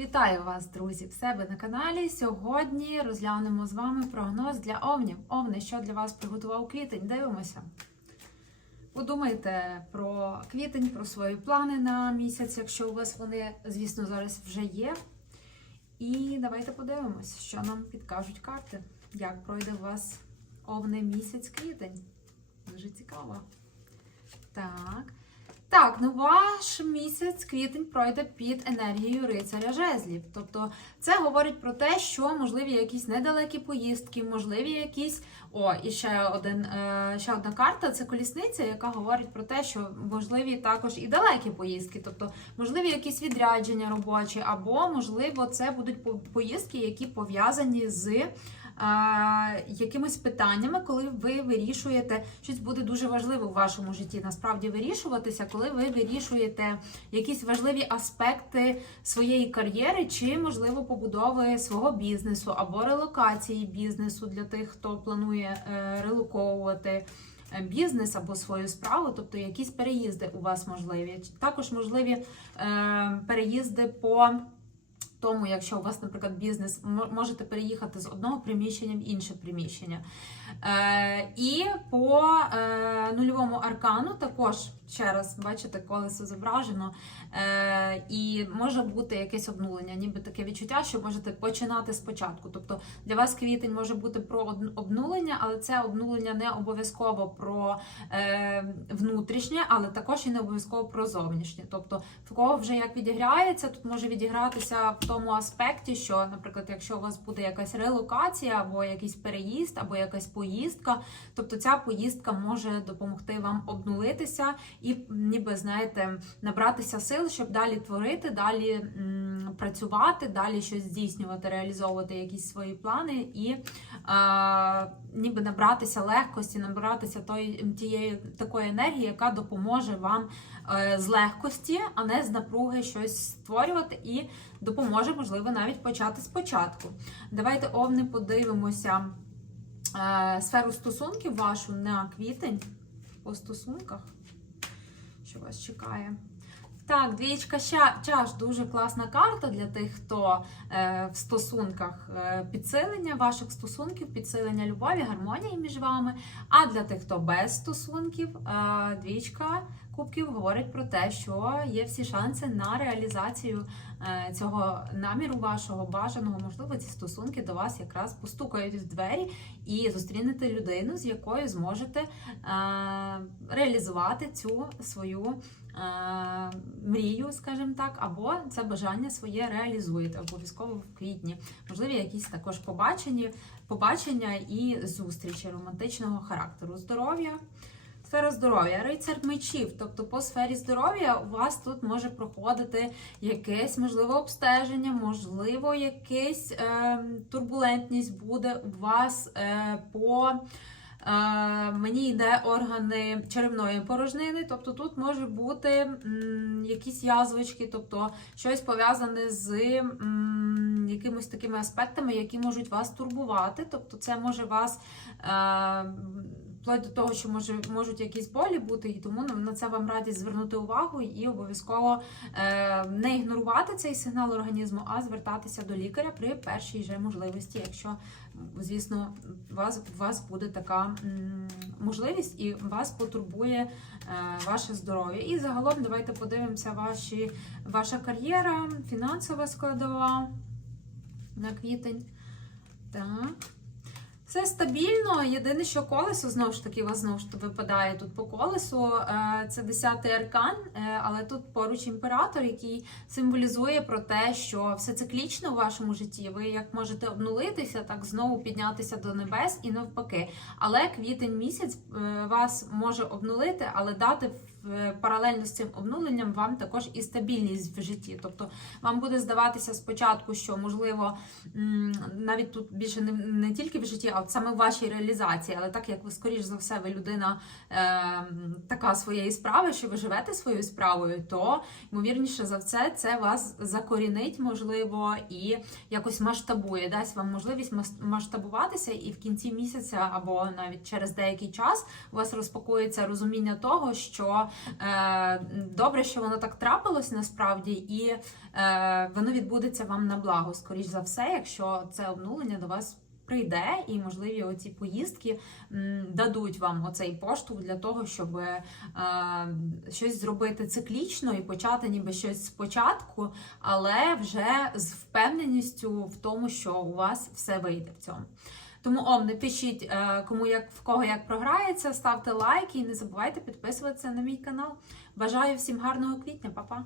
Вітаю вас, друзі, в себе на каналі. Сьогодні розглянемо з вами прогноз для овнів. Овни, що для вас приготував квітень? Дивимося. Подумайте про квітень, про свої плани на місяць, якщо у вас вони, звісно, зараз вже є. І давайте подивимось, що нам підкажуть карти, як пройде у вас овни місяць квітень. Дуже цікаво. Так. Так, ну ваш місяць квітень пройде під енергією рицаря жезлів. Тобто це говорить про те, що можливі якісь недалекі поїздки, можливі якісь. О, і ще один е, ще одна карта це колісниця, яка говорить про те, що можливі також і далекі поїздки, тобто можливі якісь відрядження робочі, або можливо, це будуть по- поїздки, які пов'язані з якимись питаннями, коли ви вирішуєте, щось буде дуже важливо в вашому житті насправді вирішуватися, коли ви вирішуєте якісь важливі аспекти своєї кар'єри, чи, можливо, побудови свого бізнесу або релокації бізнесу для тих, хто планує е, релоковувати. е, Бізнес або свою справу, тобто якісь переїзди у вас можливі. Також можливі е, переїзди по тому, якщо у вас, наприклад, бізнес, можете переїхати з одного приміщення в інше приміщення. Е, і по е, нульовому аркану також ще раз бачите, колесо зображено. Е, і може бути якесь обнулення, ніби таке відчуття, що можете починати спочатку. Тобто для вас квітень може бути про обнулення, але це обнулення не обов'язково про е, внутрішнє, але також і не обов'язково про зовнішнє. Тобто, в кого вже як відіграється, тут може відігратися в тому аспекті, що, наприклад, якщо у вас буде якась релокація, або якийсь переїзд, або якась поїздка, тобто ця поїздка може допомогти вам обнулитися і, ніби знаєте, набратися сил, щоб далі творити, далі працювати, далі щось здійснювати, реалізовувати якісь свої плани і е, ніби набратися легкості, набратися той, тієї такої енергії, яка допоможе вам е, з легкості, а не з напруги щось створювати і допоможе, можливо, навіть почати спочатку. Давайте овни подивимося е, сферу стосунків вашу на квітень по стосунках, що вас чекає. Так, двічка чаш дуже класна карта для тих, хто е, в стосунках е, підсилення ваших стосунків, підсилення любові, гармонії між вами. А для тих, хто без стосунків, е, двічка кубків говорить про те, що є всі шанси на реалізацію е, цього наміру вашого бажаного. Можливо, ці стосунки до вас якраз постукають в двері і зустрінете людину, з якою зможете е, реалізувати цю свою е, мрію, скажімо так, або це бажання своє реалізуєте обов'язково в квітні. Можливі якісь також побачення, побачення і зустрічі романтичного характеру. Здоров'я. Сфера здоров'я, рицар мечів, тобто по сфері здоров'я у вас тут може проходити якесь можливо обстеження, можливо, якась е, турбулентність буде у вас е, по е, мені йде органи черевної порожнини, тобто тут може бути якісь язвочки, тобто щось пов'язане з якимось такими аспектами, які можуть вас турбувати. Тобто, це може вас. Вплоть до того, що може, можуть якісь болі бути, і тому на- це вам радять звернути увагу і обов'язково е, не ігнорувати цей сигнал організму, а звертатися до лікаря при першій же можливості, якщо, звісно, у вас, вас буде така можливість і вас потурбує е, ваше здоров'я. І загалом давайте подивимося ваші, ваша кар'єра, фінансова складова на квітень. Так. Все стабільно. Єдине, що колесо знову ж таки знову ж випадає тут по колесу. Е, Це 10-й аркан, е, але тут поруч імператор, який символізує про те, що все циклічно в вашому житті. Ви як можете обнулитися, так знову піднятися до небес і навпаки. Але квітень місяць е, вас може обнулити, але дати паралельно з цим обнуленням вам також і стабільність в житті. Тобто вам буде здаватися спочатку, що можливо навіть тут більше не, не тільки в житті, а от саме в вашій реалізації. Але так як ви, скоріш за все, ви людина е, така своєї справи, що ви живете своєю справою, то ймовірніше за все це вас закорінить, можливо, і якось масштабує, дасть вам можливість мас- масштабуватися, і в кінці місяця або навіть через деякий час у вас розпакується розуміння того, що е, добре, що воно так трапилось насправді, і е, воно відбудеться вам на благо, скоріш за все, якщо це обнулення до вас прийде, і можливі оці поїздки дадуть вам оцей поштовх для того, щоб е, щось зробити циклічно і почати ніби щось спочатку, але вже з впевненістю в тому, що у вас все вийде в цьому. Тому ом, не пишіть, е, кому як в кого як програється, ставте лайки і не забувайте підписуватися на мій канал. Бажаю всім гарного квітня, Па-па!